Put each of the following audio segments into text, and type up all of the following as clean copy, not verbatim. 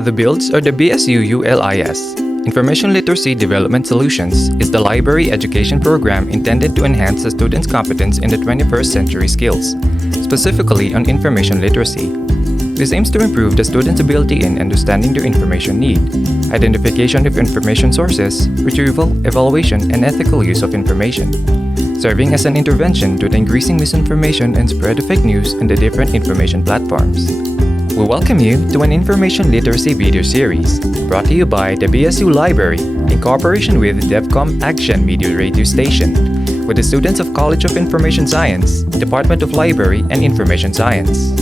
The BUILDS or the BSU-ULIS, Information Literacy Development Solutions, is the library education program intended to enhance the students' competence in the 21st century skills, specifically on information literacy. This aims to improve the students' ability in understanding their information need, identification of information sources, retrieval, evaluation, and ethical use of information, serving as an intervention to the increasing misinformation and spread of fake news on the different information platforms. We welcome you to an information literacy video series brought to you by the BSU Library in cooperation with DevCom Action Media Radio Station, with the students of College of Information Science, Department of Library and Information Science.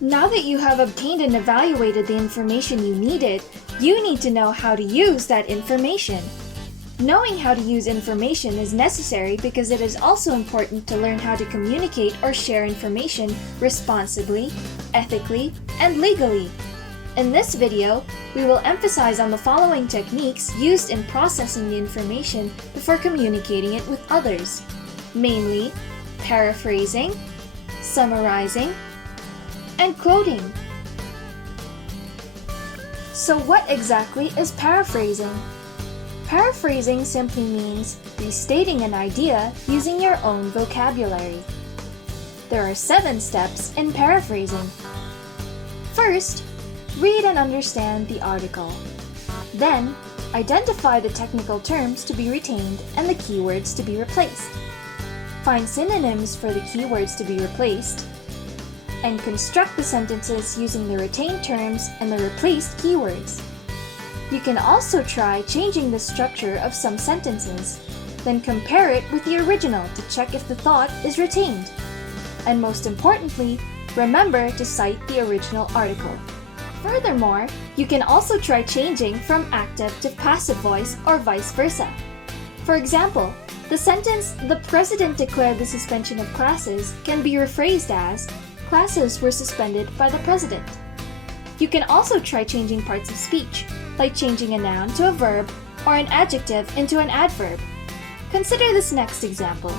Now that you have obtained and evaluated the information you needed, you need to know how to use that information. Knowing how to use information is necessary because it is also important to learn how to communicate or share information responsibly, ethically, and legally. In this video, we will emphasize on the following techniques used in processing the information before communicating it with others, mainly paraphrasing, summarizing, and quoting. So what exactly is paraphrasing? Paraphrasing simply means restating an idea using your own vocabulary. There are 7 steps in paraphrasing. First, read and understand the article. Then, identify the technical terms to be retained and the keywords to be replaced. Find synonyms for the keywords to be replaced, and construct the sentences using the retained terms and the replaced keywords. You can also try changing the structure of some sentences, then compare it with the original to check if the thought is retained. And most importantly, remember to cite the original article. Furthermore, you can also try changing from active to passive voice or vice versa. For example, the sentence, "The president declared the suspension of classes," can be rephrased as, "Classes were suspended by the president." You can also try changing parts of speech, like changing a noun to a verb or an adjective into an adverb. Consider this next example.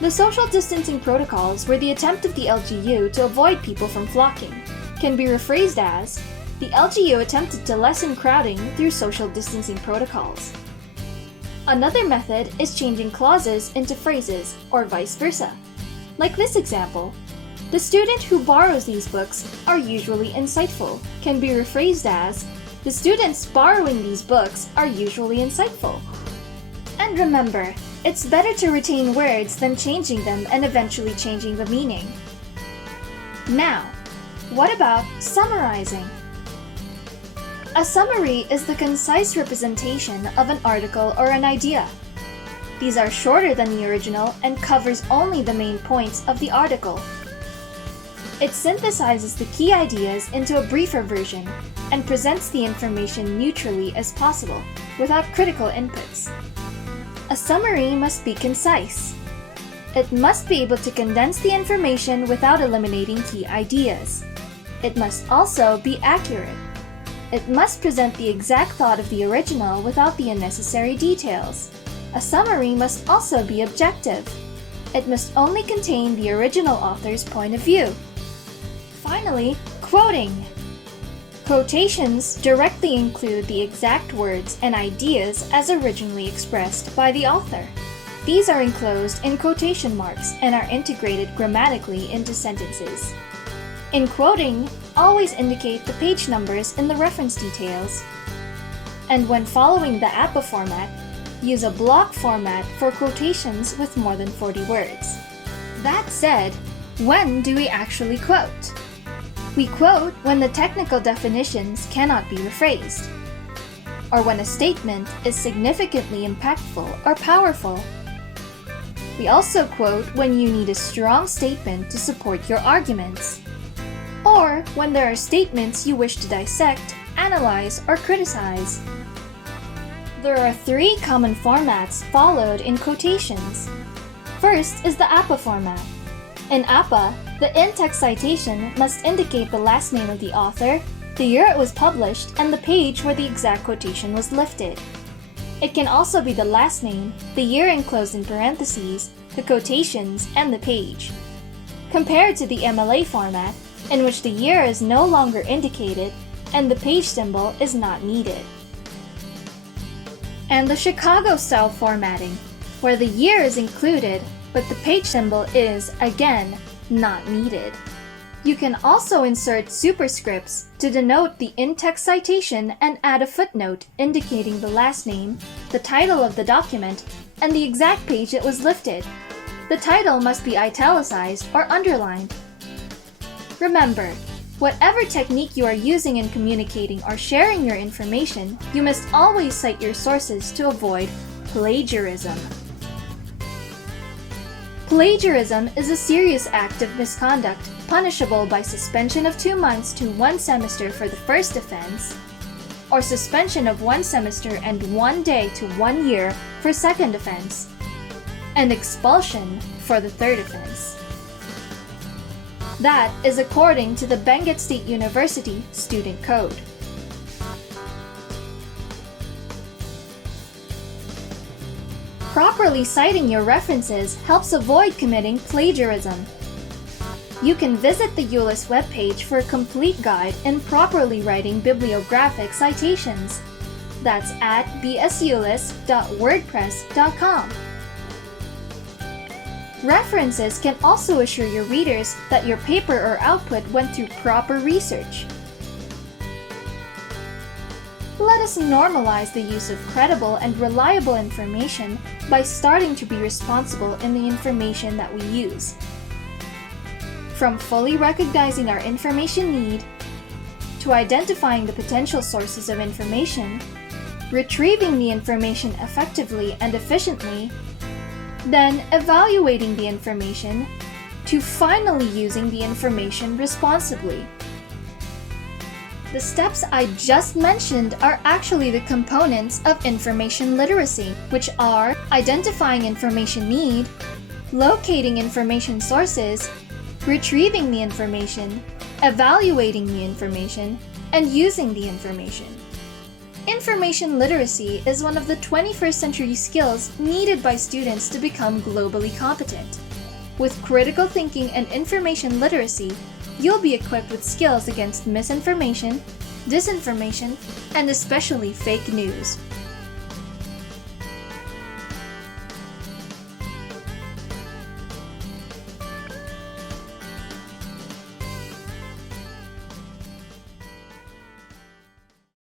The social distancing protocols were the attempt of the LGU to avoid people from flocking, can be rephrased as, "The LGU attempted to lessen crowding through social distancing protocols." Another method is changing clauses into phrases or vice versa. Like this example, "The student who borrows these books are usually insightful," can be rephrased as, "The students borrowing these books are usually insightful." And remember, it's better to retain words than changing them and eventually changing the meaning. Now, what about summarizing? A summary is the concise representation of an article or an idea. These are shorter than the original and covers only the main points of the article. It synthesizes the key ideas into a briefer version and presents the information neutrally as possible, without critical inputs. A summary must be concise. It must be able to condense the information without eliminating key ideas. It must also be accurate. It must present the exact thought of the original without the unnecessary details. A summary must also be objective. It must only contain the original author's point of view. Finally, quoting. Quotations directly include the exact words and ideas as originally expressed by the author. These are enclosed in quotation marks and are integrated grammatically into sentences. In quoting, always indicate the page numbers in the reference details. And when following the APA format, use a block format for quotations with more than 40 words. That said, when do we actually quote? We quote when the technical definitions cannot be rephrased, or when a statement is significantly impactful or powerful. We also quote when you need a strong statement to support your arguments, or when there are statements you wish to dissect, analyze, or criticize. There are 3 common formats followed in quotations. First is the APA format. In APA, the in-text citation must indicate the last name of the author, the year it was published, and the page where the exact quotation was lifted. It can also be the last name, the year enclosed in parentheses, the quotations, and the page, compared to the MLA format, in which the year is no longer indicated and the page symbol is not needed. And the Chicago-style formatting, where the year is included but the page symbol is, again, not needed. You can also insert superscripts to denote the in-text citation and add a footnote indicating the last name, the title of the document, and the exact page it was lifted. The title must be italicized or underlined. Remember, whatever technique you are using in communicating or sharing your information, you must always cite your sources to avoid plagiarism. Plagiarism is a serious act of misconduct punishable by suspension of 2 months to 1 semester for the first offense, or suspension of 1 semester and 1 day to 1 year for second offense, and expulsion for the third offense. That is according to the Benguet State University Student Code. Properly citing your references helps avoid committing plagiarism. You can visit the ULIS webpage for a complete guide in properly writing bibliographic citations. That's at bsulis.wordpress.com. References can also assure your readers that your paper or output went through proper research. Let us normalize the use of credible and reliable information by starting to be responsible in the information that we use. From fully recognizing our information need, to identifying the potential sources of information, retrieving the information effectively and efficiently, then evaluating the information, to finally using the information responsibly. The steps I just mentioned are actually the components of information literacy, which are identifying information need, locating information sources, retrieving the information, evaluating the information, and using the information. Information literacy is one of the 21st century skills needed by students to become globally competent. With critical thinking and information literacy, you'll be equipped with skills against misinformation, disinformation, and especially fake news.